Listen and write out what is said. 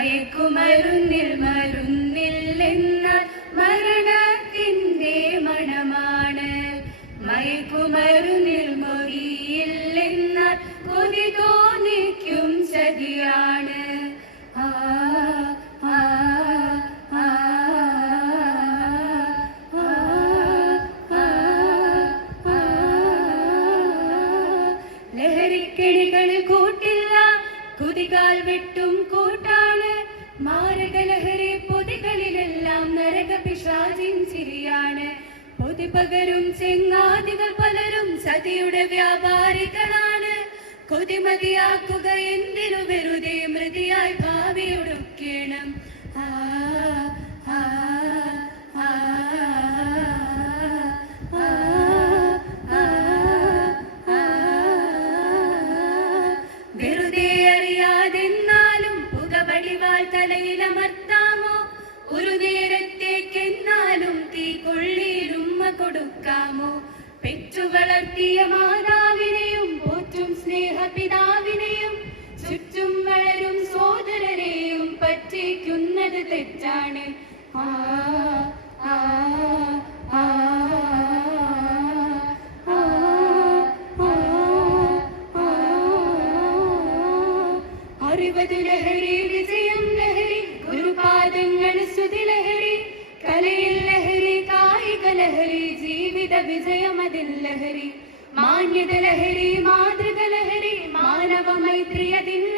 മയക്കുമരുന്നിൽ മരുന്നില്ലെന്ന മരണത്തിന്റെ മണമാണ്. മയക്കുമരുന്നിൽ മൊഴിയില്ലെന്നാൽ കൊതി തോന്നിക്കും ചതിയാണ്. ആ ലഹരിക്കെണികളിൽ കൂട്ടില്ല കുതികാൽ വെട്ടും കൂട്ടാണ്. നരക പിശാചിൻ ചിരിയാണ്. പൊതി പകരും ചെങ്ങാതികൾ പലരും സതിയുടെ വ്യാപാരികളാണ്. കൊതിമതിയാക്കുക എന്തിനു വെറുതെ മൃതിയായി ഭാവിയൊടുക്കണം ആ ആ വെറുതെ അറിയാതെന്നാലും പുകവടിവാൾ തലയിലമർത്താമോ നേരത്തേക്കെന്നാലും തീ കൊള്ളിയിലുമ്മ കൊടുക്കാമോ? പെറ്റു വളർത്തിയ മാതാവിനെയും പോറ്റും സ്നേഹപിതാവിനെയും ചുറ്റും വളരും സോദരനെയും പറ്റിക്കുന്നത് തെറ്റാണ്. ആ ആ ആ അറിവത് ലഹരി വിജയം ലഹരി ഗുരുപാദങ്ങൾ ജീവിത വിജയമതിൽ ലഹരി മാന്യത ലഹരി മാതൃക ലഹരി മാനവ മൈത്രിയതിൽ